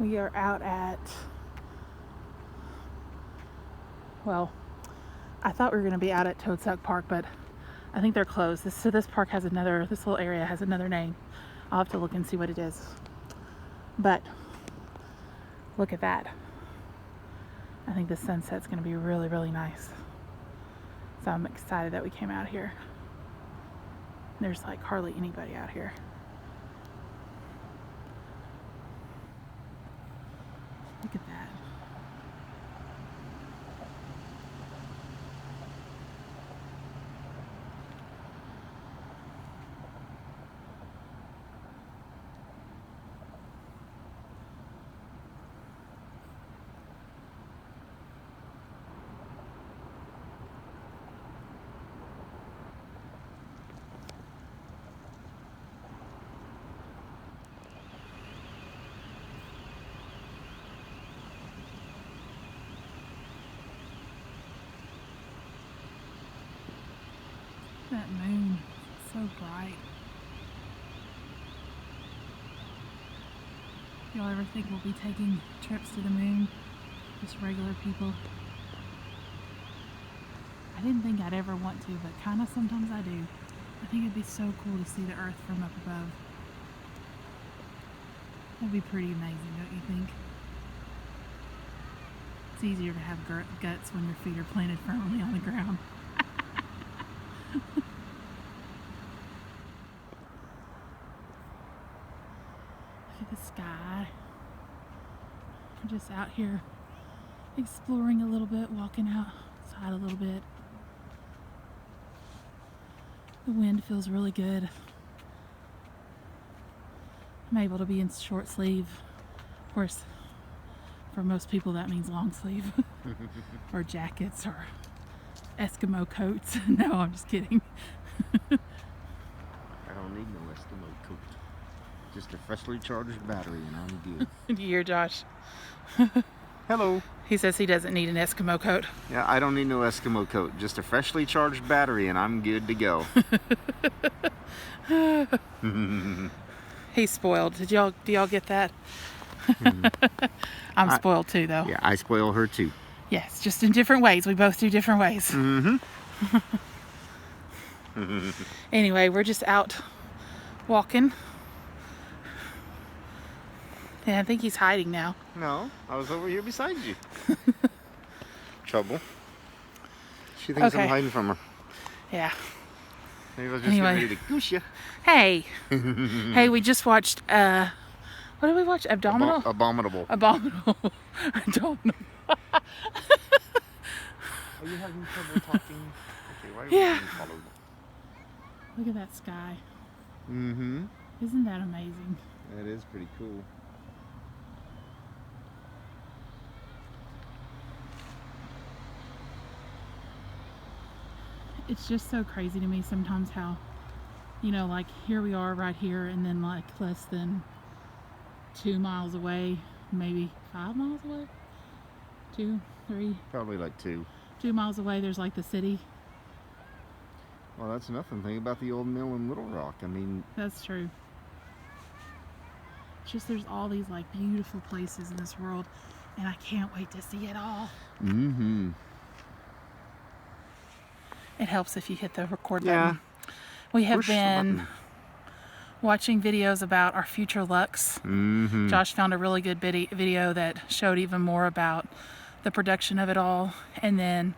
We are out at, well, I thought we were going to be out at Toadsuck Park, but I think they're closed. This park has another, this little area has another name. I'll have to look and see what it is. But look at that. I think the sunset's going to be really, really nice. So I'm excited that we came out here. There's like hardly anybody out here. Look at that. That moon is so bright. Y'all ever think we'll be taking trips to the moon? Just regular people? I didn't think I'd ever want to, but kind of sometimes I do. I think it'd be so cool to see the Earth from up above. That'd be pretty amazing, don't you think? It's easier to have guts when your feet are planted firmly on the ground. Look at the sky. We're just out here exploring a little bit, walking outside a little bit. The wind feels really good. I'm able to be in short sleeve. Of course, for most people that means long sleeve. Or jackets or Eskimo coats. No, I'm just kidding. I don't need no Eskimo coat. Just a freshly charged battery and I'm good. Do you hear Josh? Hello. He says he doesn't need an Eskimo coat. Yeah, I don't need no Eskimo coat. Just a freshly charged battery and I'm good to go. He's spoiled. Do y'all get that? I'm spoiled too, though. Yeah, I spoil her too. Yes, just in different ways. We both do different ways. Anyway, we're just out walking. Yeah, I think he's hiding now. No, I was over here beside you. Trouble. She thinks Okay. I'm hiding from her. Yeah. Maybe I was just Anyway. getting ready to goose you. Hey. Hey, we just watched, what did we watch? Abdominal? Abominable. Abominable. Abdominal. Are you having trouble talking? Okay, why are Yeah. we being followed? Look at that sky. Mm-hmm. Isn't that amazing? That is pretty cool. It's just so crazy to me sometimes how, you know, like here we are right here, and then like less than 2 miles away, maybe 5 miles away, 2, 3, Probably like 2. 2 miles away, there's like the city. Well, that's nothing. Think about the old mill in Little Rock. I mean, That's true. It's just there's all these like beautiful places in this world, and I can't wait to see it all. mm-hmm. It helps if you hit the record Yeah. button. We have Push the been button. watching videos about our future Lux. Mm-hmm. Josh found a really good video that showed even more about the production of it all. And then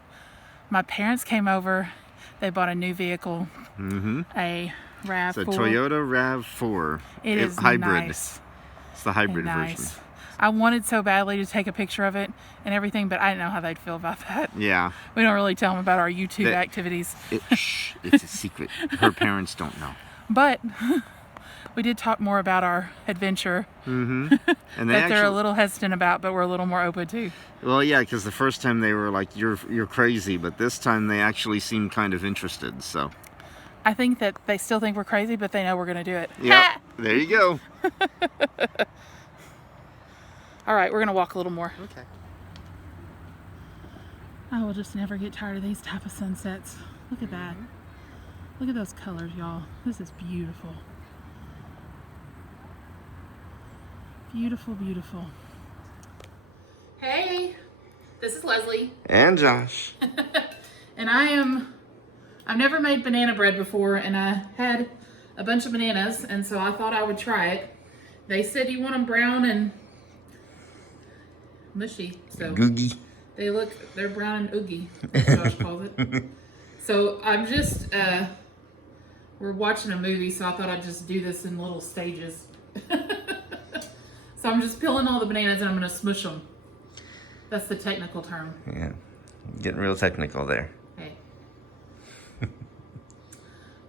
my parents came over. They bought a new vehicle, Mm-hmm. a RAV4. It's a Toyota RAV4. It is hybrid. nice. It's the hybrid and version. nice. I wanted so badly to take a picture of it and everything, but I didn't know how they'd feel about that. Yeah. We don't really tell them about our YouTube That- activities. Shh, it's a secret. Her parents don't know. But we did talk more about our adventure Mm-hmm. And they that they're a actually, little hesitant about, but we're a little more open to. well, yeah, because the first time they were like, "You're crazy," but this time they actually seemed kind of interested. So. I think that they still think we're crazy, but they know we're going to do it. Yeah. There you go. All right, we're going to walk a little more. Okay. I will just never get tired of these type of sunsets. Look at that. Look at those colors, y'all. This is beautiful. Beautiful, beautiful. Hey, this is Leslie. And Josh. And I've never made banana bread before, and I had a bunch of bananas, and so I thought I would try it. They said you want them brown and mushy, so Googie. they're brown and oogie, as Josh calls it. So I'm just, we're watching a movie, so I thought I'd just do this in little stages. So I'm just peeling all the bananas and I'm gonna smush them. That's the technical term. Yeah. Getting real technical there. Okay.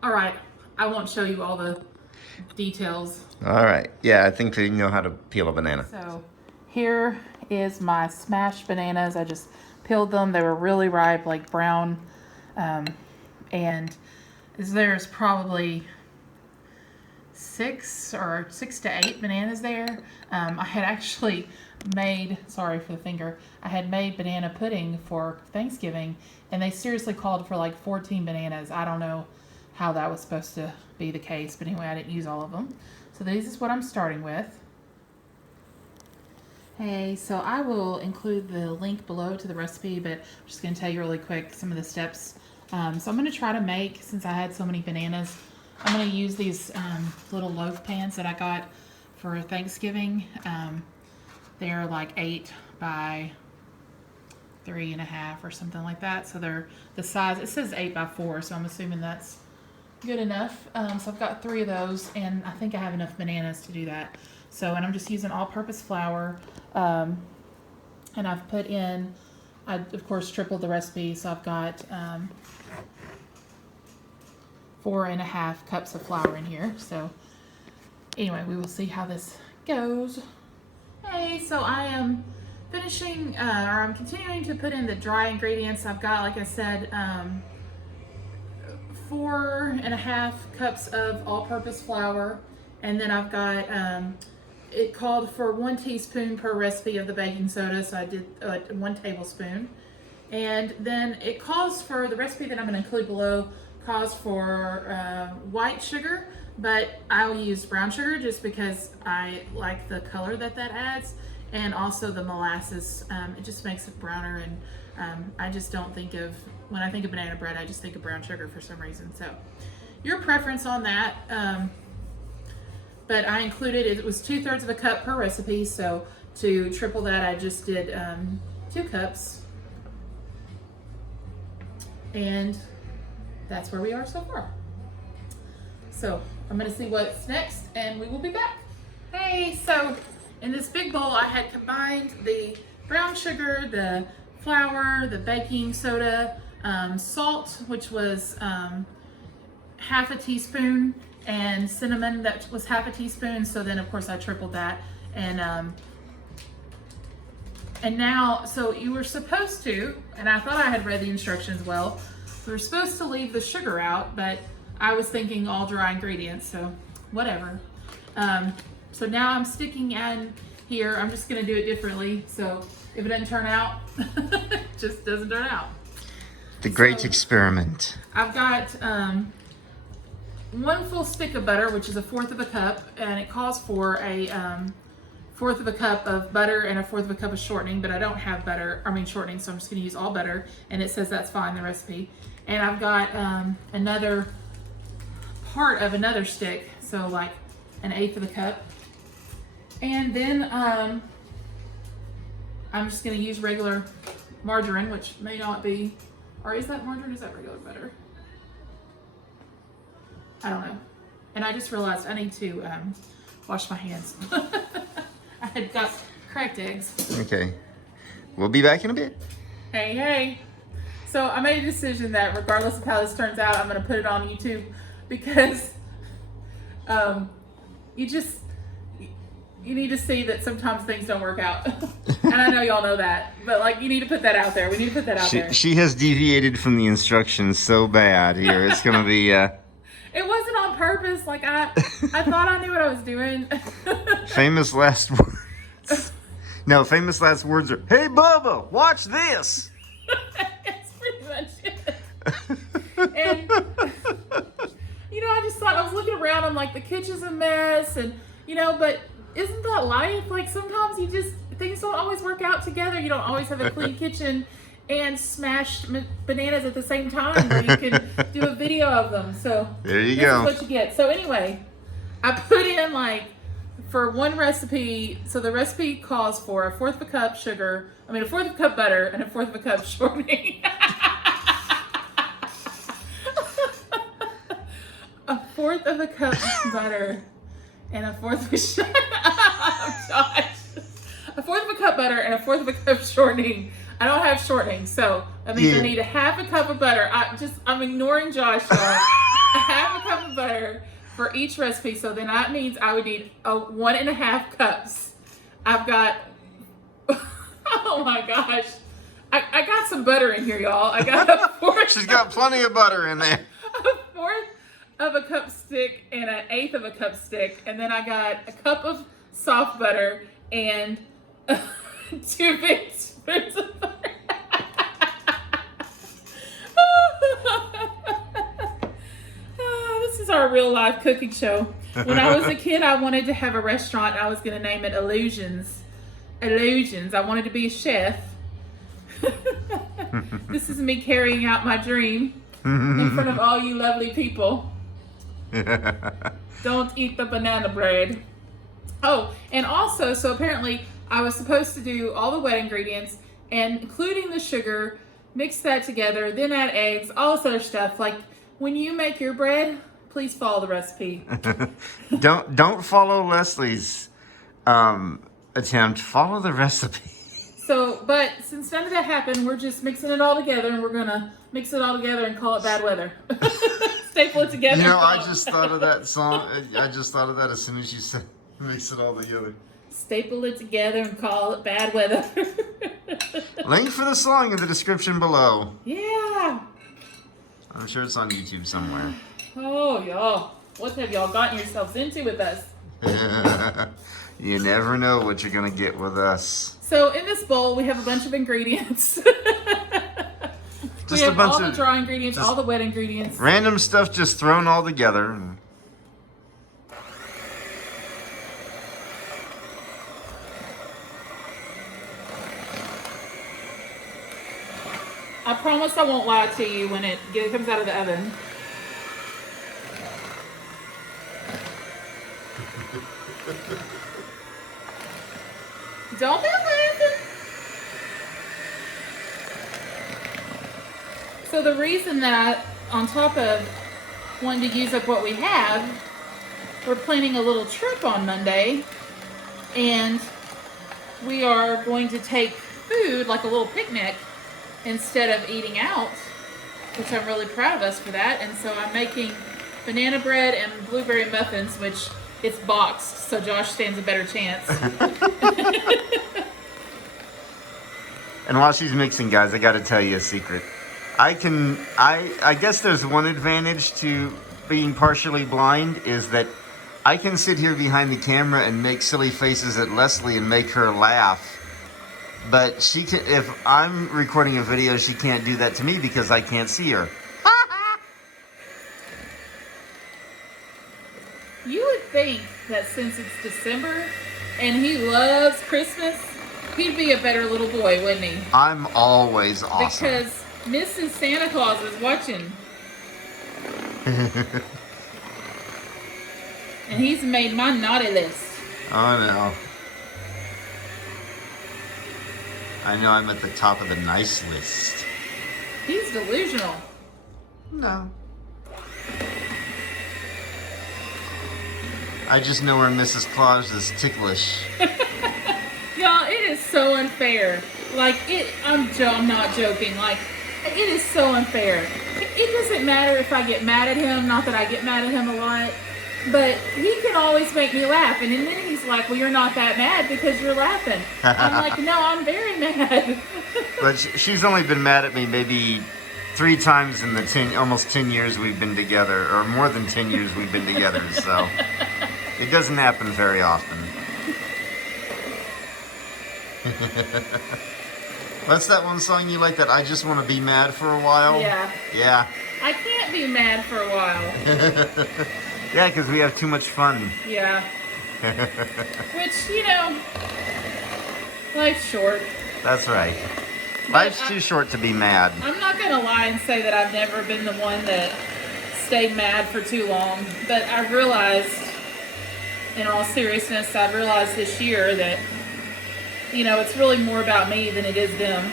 All right, I won't show you all the details. All right. Yeah, I think they know how to peel a banana. So here is my smashed bananas. I just peeled them. They were really ripe, like brown. And there's probably 6 to 8 bananas there. I had actually made, sorry for the finger, I had made banana pudding for Thanksgiving, and they seriously called for like 14 bananas. I don't know how that was supposed to be the case, but anyway, I didn't use all of them. So this is what I'm starting with. Hey, so I will include the link below to the recipe, but I'm just going to tell you really quick some of the steps. So I'm going to try to make, since I had so many bananas, I'm going to use these little loaf pans that I got for Thanksgiving. They're like 8 by 3.5 or something like that. So they're the size, it says 8 by 4, so I'm assuming that's good enough. So I've got 3 of those, and I think I have enough bananas to do that. So, and I'm just using all-purpose flour, and I've put in, I of course tripled the recipe, so I've got 4.5 cups of flour in here. So anyway, we will see how this goes. Hey, so I am finishing, or I'm continuing to put in the dry ingredients. I've got, like I said, 4.5 cups of all-purpose flour, and then I've got, it called for 1 teaspoon per recipe of the baking soda, so I did 1 tablespoon. And then it calls for, the recipe that I'm going to include below calls for white sugar, but I'll use brown sugar just because I like the color that adds, and also the molasses. It just makes it browner, and I just don't think of, when I think of banana bread, I just think of brown sugar for some reason. So your preference on that. But I included, it was 2/3 of a cup per recipe, so to triple that I just did 2 cups. And that's where we are so far. So I'm gonna see what's next and we will be back. Hey, so in this big bowl I had combined the brown sugar, the flour, the baking soda, salt, which was 1/2 teaspoon, and cinnamon, that was 1/2 teaspoon. So then of course I tripled that, and now, so you were supposed to, and I thought I had read the instructions well, we were supposed to leave the sugar out, but I was thinking all dry ingredients, so whatever. So now I'm sticking in here, I'm just gonna do it differently, so if it doesn't turn out, it just doesn't turn out. The great experiment. I've got 1 full stick of butter, which is 1/4 of a cup, and it calls for a 1/4 of a cup of butter and 1/4 of a cup of shortening, but I don't have shortening, so I'm just gonna use all butter, and it says that's fine in the recipe. And I've got another part of another stick, so like 1/8 of the cup. And then I'm just gonna use regular margarine, which may not be, or is that margarine, is that regular butter? I don't know. And I just realized I need to wash my hands. I had got cracked eggs. Okay. We'll be back in a bit. Hey. So I made a decision that regardless of how this turns out, I'm going to put it on YouTube, because you need to see that sometimes things don't work out. And I know y'all know that, but like, you need to put that out there. We need to put that out there. She has deviated from the instructions so bad here. It's going to be... It wasn't on purpose. Like I thought I knew what I was doing. Famous last words. No, famous last words are, "Hey Bubba, watch this." That's pretty much it. And I just thought, I was looking around, I'm like, the kitchen's a mess, and but isn't that life? Like sometimes you just things don't always work out together. You don't always have a clean kitchen and smashed bananas at the same time where you can do a video of them. So there you this go. is what you get. So anyway, I put in like, for one recipe, so the recipe calls for 1/4 of a cup sugar, a 1/4 of a cup butter, and 1/4 of a cup shortening. 1/4 of a cup butter and 1/4 of a shut up, Josh. 1/4 of a cup butter and 1/4 of a cup shortening. I don't have shortening, so that means I need 1/2 cup of butter. I'm ignoring Josh, y'all. 1/2 cup of butter for each recipe. So then that means I would need 1.5 cups. I've got, oh my gosh. I got some butter in here, y'all. I got a 4th. She's got plenty of butter in there. A 1/4 of a cup stick and 1/8 of a cup stick. And then I got a cup of soft butter and 2 big spoons of butter. This is our real life cooking show. When I was a kid, I wanted to have a restaurant. I was going to name it Illusions. Illusions. I wanted to be a chef. This is me carrying out my dream in front of all you lovely people. Don't eat the banana bread. Oh, and also, so apparently I was supposed to do all the wet ingredients, and including the sugar, mix that together, then add eggs, all this other stuff. Like, when you make your bread, please follow the recipe. Don't follow Leslie's attempt. Follow the recipe. So, but since none of that happened, we're just mixing it all together, and we're gonna mix it all together and call it bad weather. Staple it together. You know, I just thought of that song. I just thought of that as soon as you said mix it all together. Staple it together and call it bad weather. Link for the song in the description below. Yeah. I'm sure it's on YouTube somewhere. Oh, y'all. What have y'all gotten yourselves into with us? You never know what you're going to get with us. So in this bowl, we have a bunch of ingredients. We Just a have bunch all the of dry ingredients, all the wet ingredients. random stuff just thrown all together. I promise I won't lie to you when it comes out of the oven. Don't be laughing. So the reason that on top of wanting to use up what we have, we're planning a little trip on Monday, and we are going to take food, like a little picnic, instead of eating out, which I'm really proud of us for that. And so I'm making banana bread and blueberry muffins, which it's boxed, so Josh stands a better chance. And while she's mixing, guys, I got to tell you a secret. I guess there's one advantage to being partially blind, is that I can sit here behind the camera and make silly faces at Leslie and make her laugh. But she can, if I'm recording a video, she can't do that to me because I can't see her. You would think that since it's December and he loves Christmas, he'd be a better little boy, wouldn't he? I'm always awesome. Because Mrs. Santa Claus is watching. And he's made my naughty list. Oh no. I know I'm at the top of the nice list. He's delusional. No. I just know where Mrs. Claus is ticklish. Y'all, it is so unfair. Like, I'm not joking. Like, it is so unfair. It doesn't matter if I get mad at him. Not that I get mad at him a lot. But he can always make me laugh. And then he's like, well, you're not that mad because you're laughing. I'm like, no, I'm very mad. But she's only been mad at me maybe 3 times in the almost 10 years we've been together. Or more than 10 years we've been together. So it doesn't happen very often. What's that one song you like, that I just want to be mad for a while? Yeah. Yeah. I can't be mad for a while. Yeah, because we have too much fun. Yeah. Which, you know, Life's short. That's right. Life's too short to be mad. I'm not gonna lie and say that I've never been the one that stayed mad for too long, but I realized, in all seriousness, I realized this year that, you know, it's really more about me than it is them.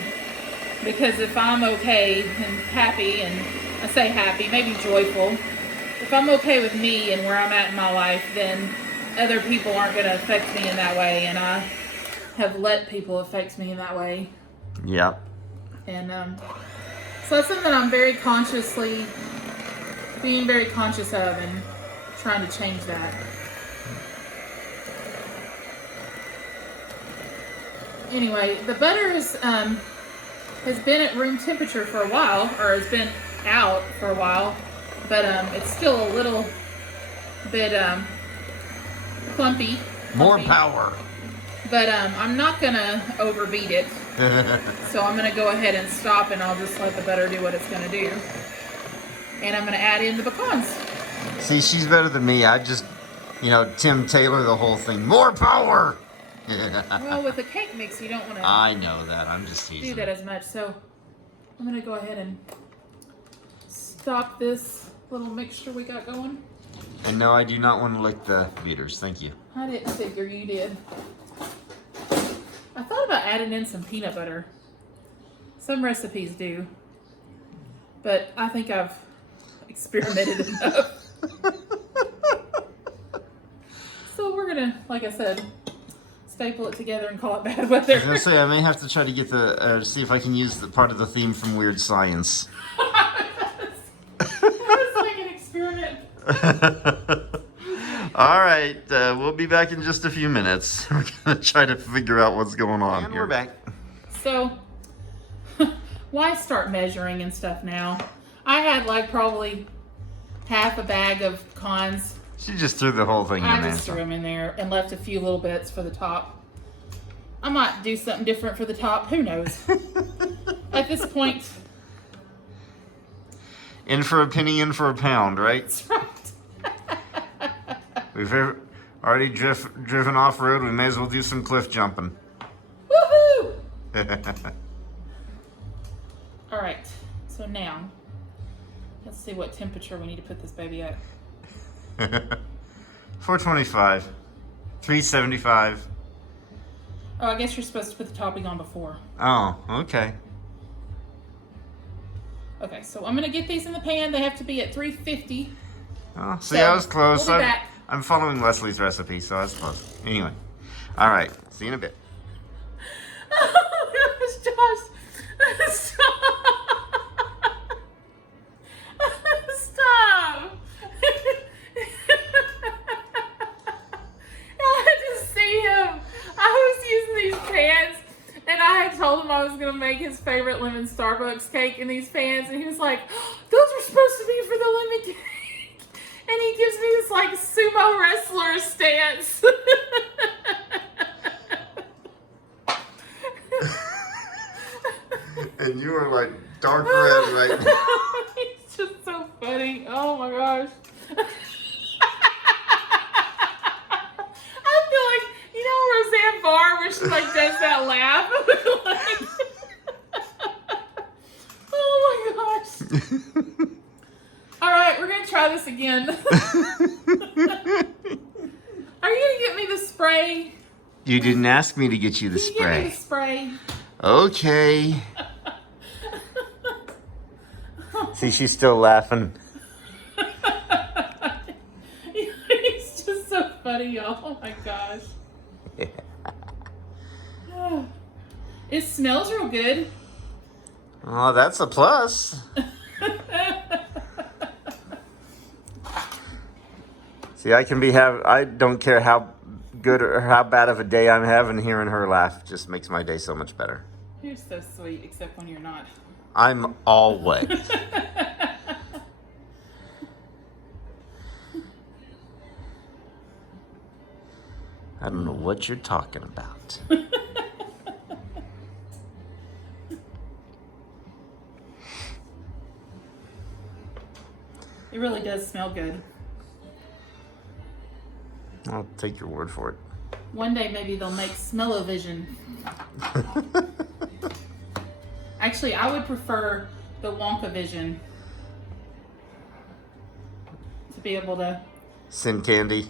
Because if I'm okay and happy, and I say happy, maybe joyful, if I'm okay with me and where I'm at in my life, then other people aren't going to affect me in that way, and I have let people affect me in that way. Yep. And so that's something I'm very consciously, being very conscious of and trying to change that. Anyway, the butter has been at room temperature for a while, or has been out for a while, but it's still a little bit clumpy. More power. But I'm not gonna overbeat it, so I'm gonna go ahead and stop, and I'll just let the butter do what it's gonna do. And I'm gonna add in the pecans. See, she's better than me. I just, Tim Taylor the whole thing. More power. Well, with a cake mix, you don't want to I know that. I'm just teasing. do that as much. So I'm gonna go ahead and stop this little mixture we got going. And no, I do not want to lick the beaters. Thank you. I didn't figure you did. I thought about adding in some peanut butter. Some recipes do, but I think I've experimented enough. So we're gonna, like I said, staple it together and call it bad weather. I was gonna say I may have to try to get see if I can use the part of the theme from Weird Science. It's like an experiment. All right, we'll be back in just a few minutes. We're gonna try to figure out what's going on And here. we're back. So, why start measuring and stuff now? I had like probably half a bag of pecans. She just threw the whole thing in I there. just threw them in there and left a few little bits for the top. I might do something different for the top. Who knows? At this point, In for a penny, in for a pound, right? that's right. We've already driven off road. We may as well do some cliff jumping. Woohoo! All right. So now, let's see what temperature we need to put this baby at. 425, 375. Oh, I guess you're supposed to put the topping on before. Oh, okay. Okay, so I'm gonna get these in the pan. They have to be at 350. Oh, see, So, I was close. we'll be back. I'm following Leslie's recipe, so I was close. Anyway, all right. See you in a bit. Oh my gosh, Josh! Stop! Stop! I had to see him. I was using these pans, and I had told him I was gonna make his favorite lemon Starbucks cake in these pans, and he was like, "Those are supposed to be for the lemon cake." And he gives me this like sumo wrestler stance. And you were like dark red right now. He's just so funny. Oh my gosh. I feel like, you know Roseanne Barr where she like does that laugh? Oh my gosh. All right, we're gonna try this again. Are you gonna get me the spray? You didn't ask me to get you the Can you get me spray. the spray? Okay. See, she's still laughing. He's just so funny, y'all. Oh my gosh. It smells real good. Oh, that's a plus. See, I don't care how good or how bad of a day I'm having, hearing her laugh just makes my day so much better. You're so sweet, except when you're not. I'm always. I don't know what you're talking about. It really does smell good. I'll take your word for it. One day maybe they'll make smell-o-vision. Actually, I would prefer the Wonka Vision to be able to, Send candy.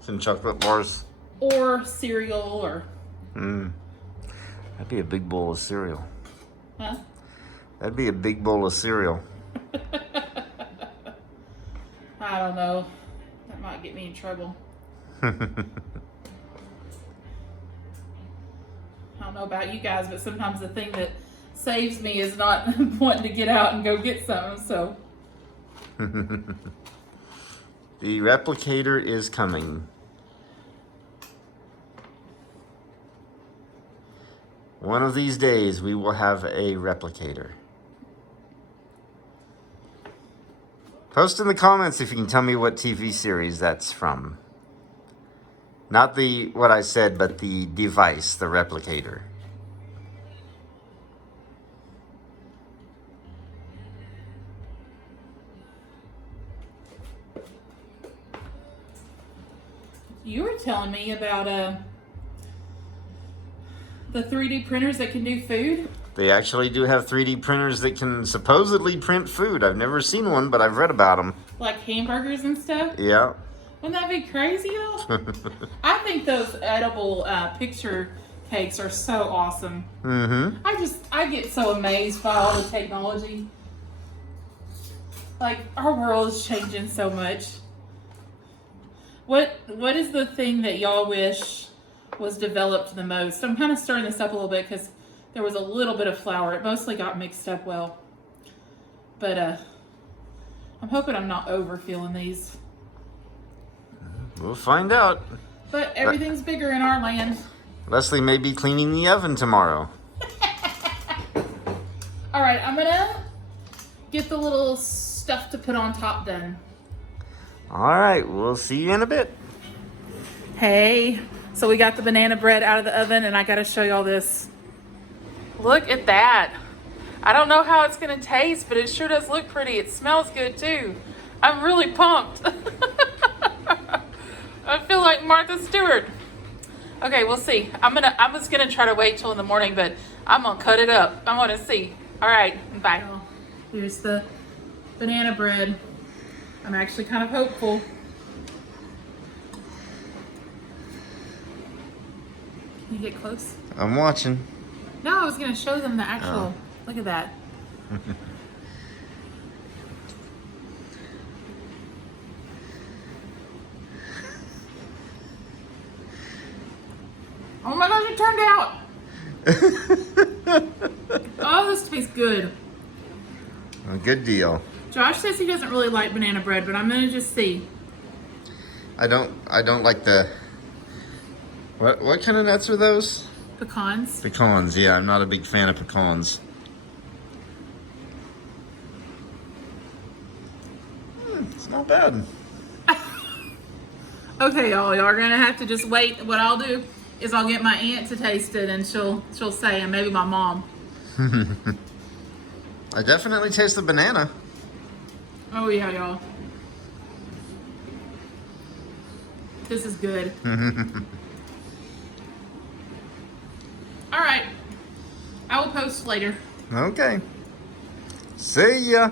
Send chocolate bars. or cereal, or That'd be a big bowl of cereal. huh? That'd be a big bowl of cereal. I don't know. That might get me in trouble. I don't know about you guys, but sometimes the thing that saves me is not wanting to get out and go get something. So The replicator is coming. One of these days we will have a replicator. Post in the comments if you can tell me what TV series that's from. Not the what I said, but the device, the replicator. you were telling me about the 3D printers that can do food. They actually do have 3D printers that can supposedly print food. I've never seen one, but I've read about them. Like hamburgers and stuff. Yeah. Wouldn't that be crazy though? I think those edible picture cakes are so awesome. Mm-hmm. I get so amazed by all the technology. Like, our world is changing so much. What is the thing that y'all wish was developed the most? I'm kind of stirring this up a little bit because there was a little bit of flour. It mostly got mixed up well. But I'm hoping I'm not over feeling these. We'll find out. But everything's bigger in our land. Leslie may be cleaning the oven tomorrow. All right, I'm gonna get the little stuff to put on top done. All right, we'll see you in a bit. Hey, so we got the banana bread out of the oven, and I gotta show y'all this. Look at that. I don't know how it's gonna taste, but it sure does look pretty. It smells good too. I'm really pumped. I feel like Martha Stewart. Okay, we'll see. I'm just gonna try to wait till in the morning, but I'm gonna cut it up. I wanna see. All right, bye. Here's the banana bread. I'm actually kind of hopeful. Can you get close? I'm watching. No, I was gonna show them the actual. Look at that. Oh my gosh, it turned out! Oh, this tastes good. A good deal. Josh says he doesn't really like banana bread, but I'm gonna just see. I don't like the what kind of nuts are those? Pecans. Pecans, yeah, I'm not a big fan of pecans. It's not bad. Okay, y'all are gonna have to just wait. What I'll do is I'll get my aunt to taste it, and she'll say, and maybe my mom. I definitely taste the banana. Oh yeah, y'all. This is good. All right. I will post later. Okay. See ya.